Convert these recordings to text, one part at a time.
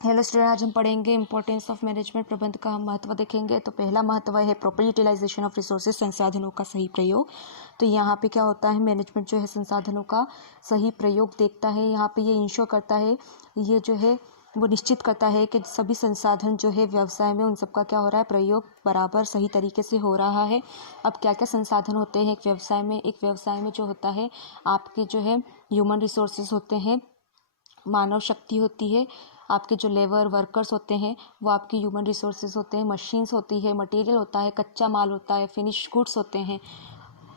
Hello student, आज हम पढ़ेंगे इंपॉर्टेंस ऑफ मैनेजमेंट। प्रबंध का हम महत्व देखेंगे। तो पहला महत्व है प्रॉपर यूटिलाइजेशन ऑफ रिसोर्सेज, संसाधनों का सही प्रयोग। तो यहाँ पे क्या होता है, मैनेजमेंट जो है संसाधनों का सही प्रयोग देखता है। यहाँ पे ये इंश्योर करता है, ये जो है वो निश्चित करता है कि सभी संसाधन जो है व्यवसाय में उन सबका क्या हो रहा है, प्रयोग बराबर सही तरीके से हो रहा है। अब क्या क्या संसाधन होते हैं एक व्यवसाय में? एक व्यवसाय में जो होता है आपके जो है ह्यूमन रिसोर्सेज होते हैं, मानव शक्ति होती है। आपके जो लेबर वर्कर्स होते हैं वो आपके ह्यूमन रिसोर्सेज होते हैं। मशीन्स होती है, मटेरियल होता है, कच्चा माल होता है, फिनिश गुड्स होते हैं,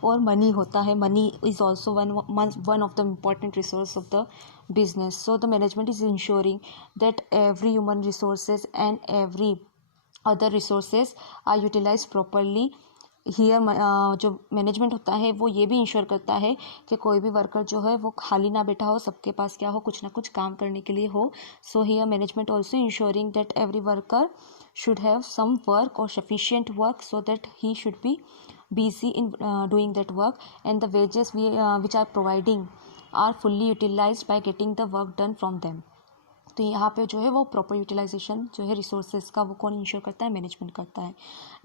और मनी होता है। Money is also one of the important resource of the business. So the management is ensuring that every human resources and every other resources are utilized properly. Here जो management होता है वो ये भी इंश्योर करता है कि कोई भी वर्कर जो है वो खाली ना बैठा हो, सबके पास क्या हो, कुछ ना कुछ काम करने के लिए हो। So here management also ensuring that every worker should have some work or sufficient work so that he should be busy in doing that work, and the wages which are providing are fully utilized by getting the work done from them. तो यहाँ पे जो है वो proper utilisation जो है resources का वो कौन इंश्योर करता है? मैनेजमेंट करता है।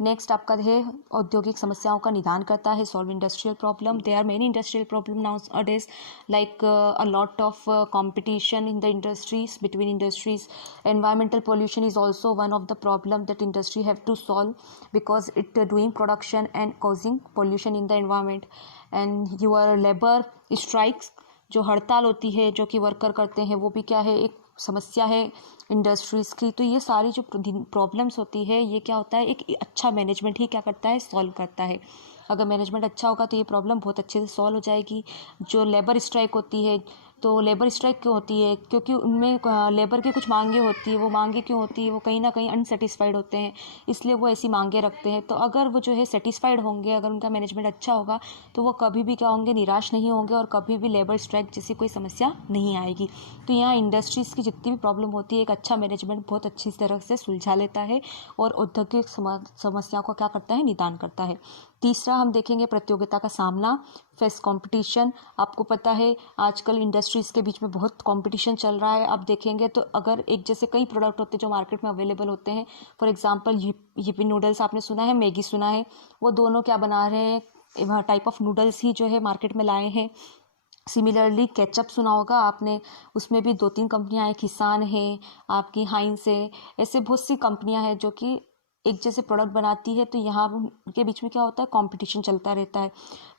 नेक्स्ट आपका है औद्योगिक समस्याओं का निदान करता है, solve industrial problem. There are many industrial problem nowadays, like a lot of competition in the industries, between industries. Environmental pollution is also one of the problem that industry have to solve, because it doing production and causing pollution in the environment. And your labor strikes, जो हड़ताल होती है जो कि worker करते हैं, वो भी क्या है, एक समस्या है इंडस्ट्रीज़ की। तो ये सारी जो प्रॉब्लम्स होती है, ये क्या होता है, एक अच्छा मैनेजमेंट ही क्या करता है, सॉल्व करता है। अगर मैनेजमेंट अच्छा होगा तो ये प्रॉब्लम बहुत अच्छे से सॉल्व हो जाएगी। जो लेबर स्ट्राइक होती है, तो लेबर स्ट्राइक क्यों होती है? क्योंकि उनमें लेबर की कुछ मांगे होती है। वो मांगे क्यों होती है? वो कहीं ना कहीं अनसेटिस्फाइड होते हैं, इसलिए वो ऐसी मांगे रखते हैं। तो अगर वो जो है सेटिस्फाइड होंगे, अगर उनका मैनेजमेंट अच्छा होगा, तो वो कभी भी क्या होंगे, निराश नहीं होंगे, और कभी भी लेबर स्ट्राइक जैसी कोई समस्या नहीं आएगी। तो यहाँ इंडस्ट्रीज़ की जितनी भी प्रॉब्लम होती है, एक अच्छा मैनेजमेंट बहुत अच्छी तरह से सुलझा लेता है और औद्योगिक समस्याओं को क्या करता है, निदान करता है। तीसरा हम देखेंगे प्रतियोगिता का सामना, फेस कंपटीशन। आपको पता है आजकल इंडस्ट्रीज़ के बीच में बहुत कंपटीशन चल रहा है। आप देखेंगे तो अगर एक जैसे कई प्रोडक्ट होते हैं जो मार्केट में अवेलेबल होते हैं, फॉर एग्जांपल यिप्पी नूडल्स आपने सुना है, मैगी सुना है, वो दोनों क्या बना रहे हैं, टाइप ऑफ नूडल्स ही जो है मार्केट में लाए हैं। सिमिलरली केचप सुना होगा आपने, उसमें भी 2-3 कंपनियां हैं, किसान है, आपकी हाइंस है, ऐसे बहुत सी कंपनियां हैं जो कि एक जैसे प्रोडक्ट बनाती है। तो यहाँ के बीच में क्या होता है, कंपटीशन चलता रहता है।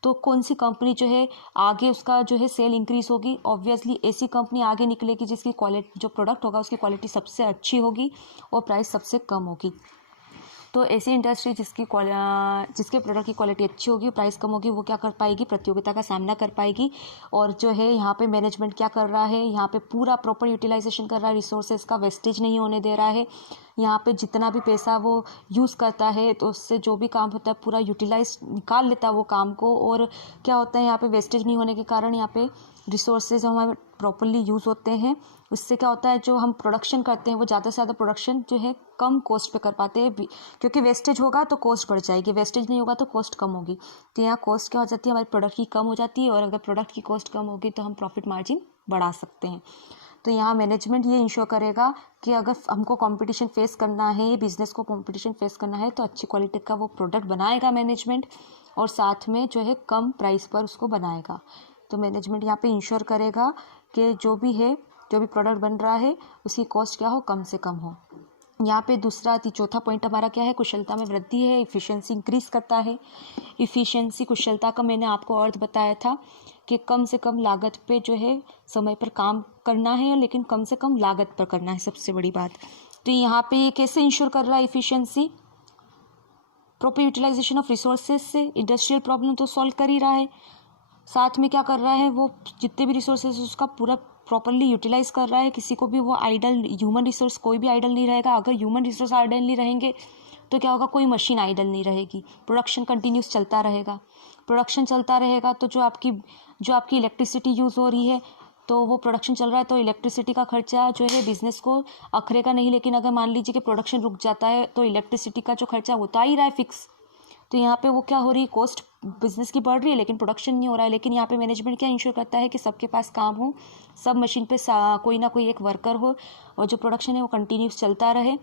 तो कौन सी कंपनी जो है आगे उसका जो है सेल इंक्रीज होगी, ऑब्वियसली ऐसी कंपनी आगे निकलेगी जिसकी क्वालिटी, जो प्रोडक्ट होगा उसकी क्वालिटी सबसे अच्छी होगी और प्राइस सबसे कम होगी। तो ऐसी इंडस्ट्री जिसके प्रोडक्ट की क्वालिटी अच्छी होगी, प्राइस कम होगी, वो क्या कर पाएगी, प्रतियोगिता का सामना कर पाएगी। और जो है यहाँ पे मैनेजमेंट क्या कर रहा है, यहाँ पे पूरा प्रॉपर यूटिलाइजेशन कर रहा है, रिसोर्सेज का वेस्टेज नहीं होने दे रहा है। यहाँ पे जितना भी पैसा वो यूज़ करता है, तो उससे जो भी काम होता है पूरा यूटिलाइज निकाल लेता है वो काम को। और क्या होता है, यहाँ पे वेस्टेज नहीं होने के कारण यहाँ पे रिसोर्सेज हमारे प्रॉपरली यूज़ होते हैं। उससे क्या होता है, जो हम प्रोडक्शन करते हैं वो ज़्यादा से ज़्यादा प्रोडक्शन जो है कम कॉस्ट पे कर पाते हैं, क्योंकि वेस्टेज होगा तो कॉस्ट बढ़ जाएगी, वेस्टेज नहीं होगा तो कॉस्ट कम होगी। तो यहाँ कॉस्ट क्या हो जाती है, हमारी प्रोडक्ट की कम हो जाती है, और अगर प्रोडक्ट की कॉस्ट कम होगी तो हम प्रॉफिट मार्जिन बढ़ा सकते हैं। तो यहाँ मैनेजमेंट ये इंश्योर करेगा कि अगर हमको कंपटीशन फेस करना है, ये बिज़नेस को कंपटीशन फेस करना है, तो अच्छी क्वालिटी का वो प्रोडक्ट बनाएगा मैनेजमेंट, और साथ में जो है कम प्राइस पर उसको बनाएगा। तो मैनेजमेंट यहाँ पे इंश्योर करेगा कि जो भी प्रोडक्ट बन रहा है उसकी कॉस्ट क्या हो, कम से कम हो। यहाँ पे चौथा पॉइंट हमारा क्या है, कुशलता में वृद्धि है, इफ़िशियंसी इंक्रीज करता है। इफ़िशियंसी, कुशलता का मैंने आपको अर्थ बताया था कि कम से कम लागत पे जो है समय पर काम करना है, लेकिन कम से कम लागत पर करना है, सबसे बड़ी बात। तो यहाँ पे ये कैसे इंश्योर कर रहा है efficiency, proper utilization of resources से। इंडस्ट्रियल प्रॉब्लम तो सॉल्व कर ही रहा है, साथ में क्या कर रहा है, वो जितने भी रिसोर्सेज उसका पूरा प्रॉपरली यूटिलाइज कर रहा है। किसी को भी वो आइडल, ह्यूमन रिसोर्स कोई भी आइडल नहीं रहेगा। अगर ह्यूमन रिसोर्स आइडल नहीं रहेंगे तो क्या होगा, कोई मशीन आइडल नहीं रहेगी, प्रोडक्शन कंटिन्यूस चलता रहेगा। प्रोडक्शन चलता रहेगा तो जो आपकी इलेक्ट्रिसिटी यूज़ हो रही है, तो वो प्रोडक्शन चल रहा है, तो इलेक्ट्रिसिटी का खर्चा जो है बिजनेस को अखरेगा नहीं। लेकिन अगर मान लीजिए कि प्रोडक्शन रुक जाता है तो इलेक्ट्रिसिटी का जो खर्चा होता ही रहा है फिक्स, तो यहाँ पे वो क्या हो रही है, कॉस्ट बिजनेस की बढ़ रही है लेकिन प्रोडक्शन नहीं हो रहा है। लेकिन यहाँ पे मैनेजमेंट क्या इंश्योर करता है कि सबके पास काम हो, सब मशीन पे कोई ना कोई एक वर्कर हो और जो प्रोडक्शन है वो कंटिन्यूस चलता रहे।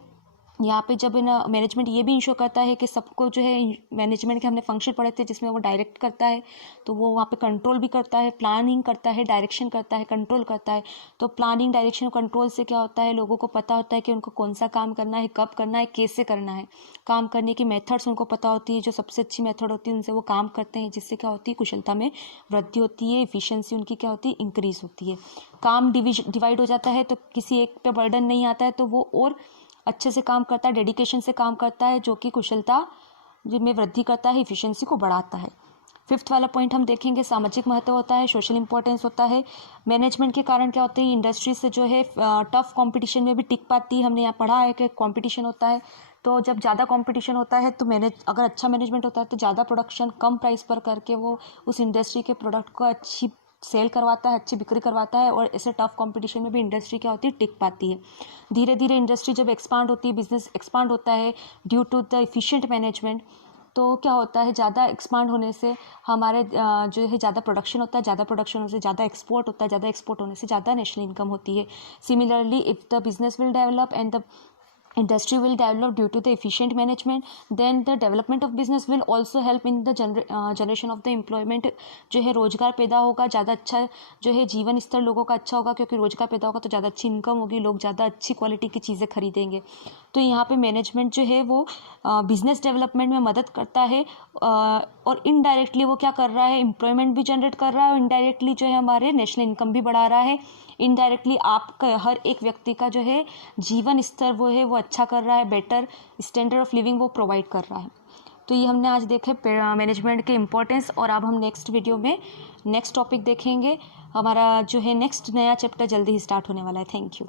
यहाँ पे जब ना मैनेजमेंट ये भी इंश्योर करता है कि सबको जो है, मैनेजमेंट के हमने फंक्शन पढ़े थे जिसमें वो डायरेक्ट करता है, तो वो वहाँ पे कंट्रोल भी करता है, प्लानिंग करता है, डायरेक्शन करता है, कंट्रोल करता है। तो प्लानिंग, डायरेक्शन, कंट्रोल से क्या होता है, लोगों को पता होता है कि उनको कौन सा काम करना है, कब करना है, कैसे करना है। काम करने की मेथड्स उनको पता होती है, जो सबसे अच्छी मेथड होती है उनसे वो काम करते हैं, जिससे क्या होती है, कुशलता में वृद्धि होती है, एफिशिएंसी उनकी क्या होती है, इंक्रीज होती है। काम डिवाइड हो जाता है तो किसी एक पे बर्डन नहीं आता है, तो वो और अच्छे से काम करता है, डेडिकेशन से काम करता है, जो कि कुशलता में वृद्धि करता है, इफिशियंसी को बढ़ाता है। फिफ्थ वाला पॉइंट हम देखेंगे, सामाजिक महत्व होता है, सोशल इंपॉर्टेंस होता है। मैनेजमेंट के कारण क्या होता है, इंडस्ट्री से जो है टफ कंपटीशन में भी टिक पाती है। हमने यहाँ पढ़ा है कि कंपटीशन होता है, तो जब ज़्यादा कंपटीशन होता है तो अगर अच्छा मैनेजमेंट होता है तो ज़्यादा प्रोडक्शन कम प्राइस पर करके वो उस इंडस्ट्री के प्रोडक्ट को अच्छी सेल करवाता है, अच्छी बिक्री करवाता है, और ऐसे टफ कंपटीशन में भी इंडस्ट्री क्या होती है, टिक पाती है। धीरे धीरे इंडस्ट्री जब एक्सपांड होती है, बिजनेस एक्सपांड होता है due to the efficient management, तो क्या होता है, ज़्यादा एक्सपांड होने से हमारे जो है ज़्यादा प्रोडक्शन होता है, ज़्यादा प्रोडक्शन होने से ज़्यादा एक्सपोर्ट होता है, ज़्यादा एक्सपोर्ट होने से ज़्यादा नेशनल इनकम होती है। Similarly, if the business will develop and the industry will develop due to the efficient management, then the development of business will also help in the generation of the employment, जो है रोजगार पैदा होगा, ज़्यादा अच्छा जो है जीवन स्तर लोगों का अच्छा होगा, क्योंकि रोजगार पैदा होगा तो ज़्यादा अच्छी इनकम होगी, लोग ज़्यादा अच्छी क्वालिटी की चीज़ें खरीदेंगे। तो यहाँ पे मैनेजमेंट जो है वो बिजनेस डेवलपमेंट में मदद करता है, और इनडायरेक्टली वो क्या कर रहा है, एम्प्लॉयमेंट भी जनरेट कर रहा है, और इनडायरेक्टली जो है हमारे नेशनल इनकम भी बढ़ा रहा है। इनडायरेक्टली आपका हर एक व्यक्ति का जो है जीवन स्तर वो है वो अच्छा कर रहा है, बेटर स्टैंडर्ड ऑफ लिविंग वो प्रोवाइड कर रहा है। तो ये हमने आज देखे मैनेजमेंट के इम्पोर्टेंस, और अब हम नेक्स्ट वीडियो में नेक्स्ट टॉपिक देखेंगे। हमारा जो है नेक्स्ट नया चैप्टर जल्दी ही स्टार्ट होने वाला है। Thank you.